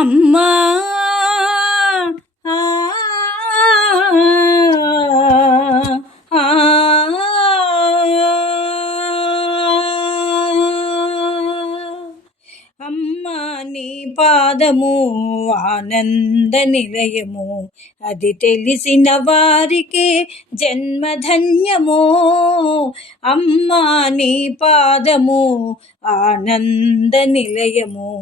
అమ్మా అమ్మా నీ పాదము ఆనంద నిలయము, అది తెలిసిన వారికి జన్మధన్యము. అమ్మా నీ పాదము ఆనంద నిలయము,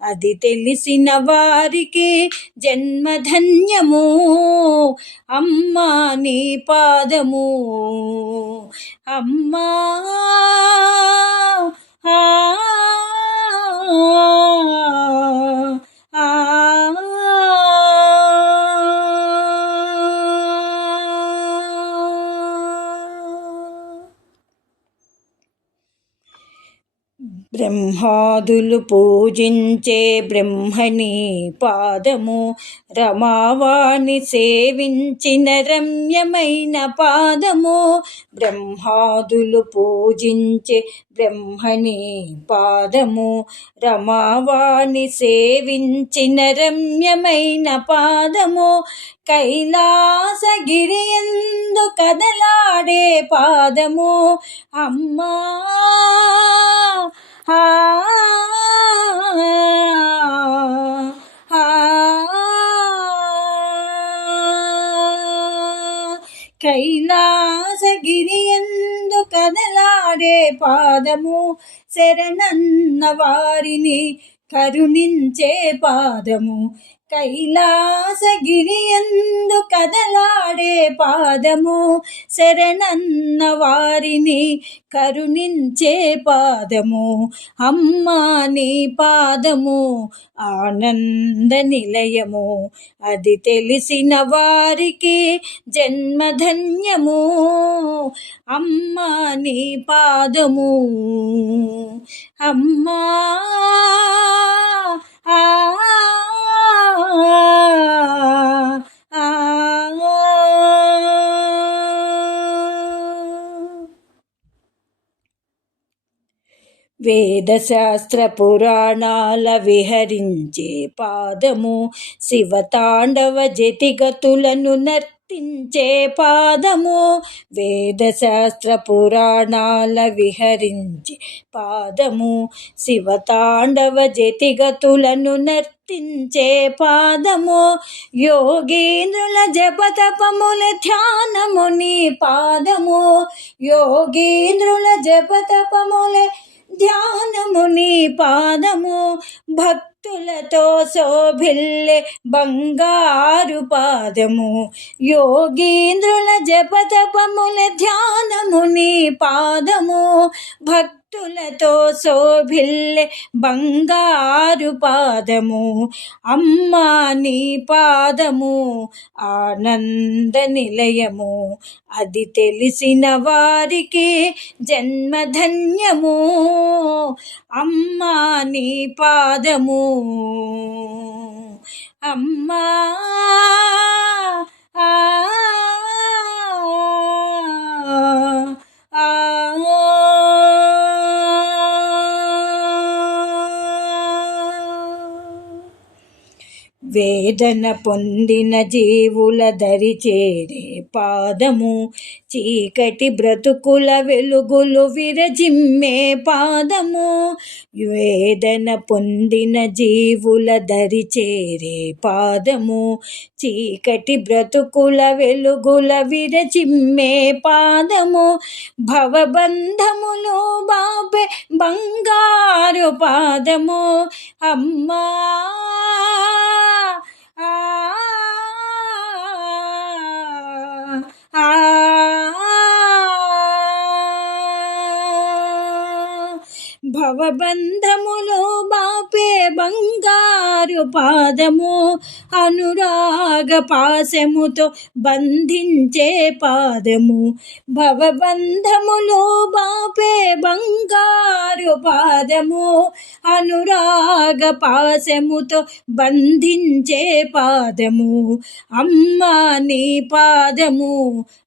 అది తెలిసిన వారికి జన్మధన్యము. అమ్మా నీ పాదము అమ్మా బ్రహ్మాదులు పూజించే బ్రహ్మణి పాదము, రమావాణి సేవించిన రమ్యమైన పాదము. బ్రహ్మాదులు పూజించే బ్రహ్మణి పాదము, రమావాణి సేవించిన రమ్యమైన పాదము. కైలాసగిరియందు కదలాడే పాదము అమ్మా కైలాసగిరియందు కదలాడే పాదము, శరణన్న వారిని కరుణించే పాదము. కైలాసగిరియందు కదలాడే పాదము, శరణన్న వారిని కరుణించే పాదము. అమ్మా నీ పాదము ఆనంద నిలయము, అది తెలిసిన వారికి జన్మధన్యము. అమ్మా నీ పాదము అమ్మా వేదశాస్త్ర పురాణాల విహరించే పాదము, శివతాండవ జతిగతులను నర్తించే పాదము. వేదశాస్త్ర పురాణాల విహరించే పాదము, శివతాండవ జతిగతులను నర్తించే పాదము. యోగీంద్రుల జపతపముల ధ్యానము నీ పాదము, యోగీంద్రుల జపతపముల ధ్యానము నీ పాదము. భక్తులతో శోభిల్లే బంగారు పాదము, యోగీంద్రుల జపతపముల ధ్యానము నీ పాదము. భక్తులతో శోభిల్లే బంగారు పాదము. అమ్మా నీ పాదము ఆనంద నిలయము, అది తెలిసిన వారికి జన్మధన్యము. అమ్మా నీ పాదము అమ్మా వేదన పొందిన జీవుల దరి చేరే పాదము, చీకటి బ్రతుకుల వెలుగులు విరజిమ్మే పాదము. వేదన పొందిన జీవుల దరి చేరే పాదము, చీకటి బ్రతుకుల వెలుగుల విరజిమ్మే పాదము. భవబంధములు బాపే బంగారు పాదము అమ్మా భవబంధములో బాపే బంగారు పాదము, అనురాగ పాశముతో బంధించే పాదము. భవబంధములో బాపే బంగారు పాదము, అనురాగ పాశముతో బంధించే పాదము. అమ్మా నీ పాదము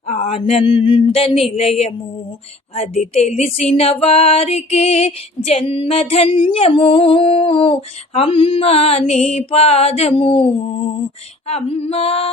ఆనంద నిలయము. అది తెలిసిన వారికి జన్మధన్యము. అమ్మా నీ పాదము, అమ్మా.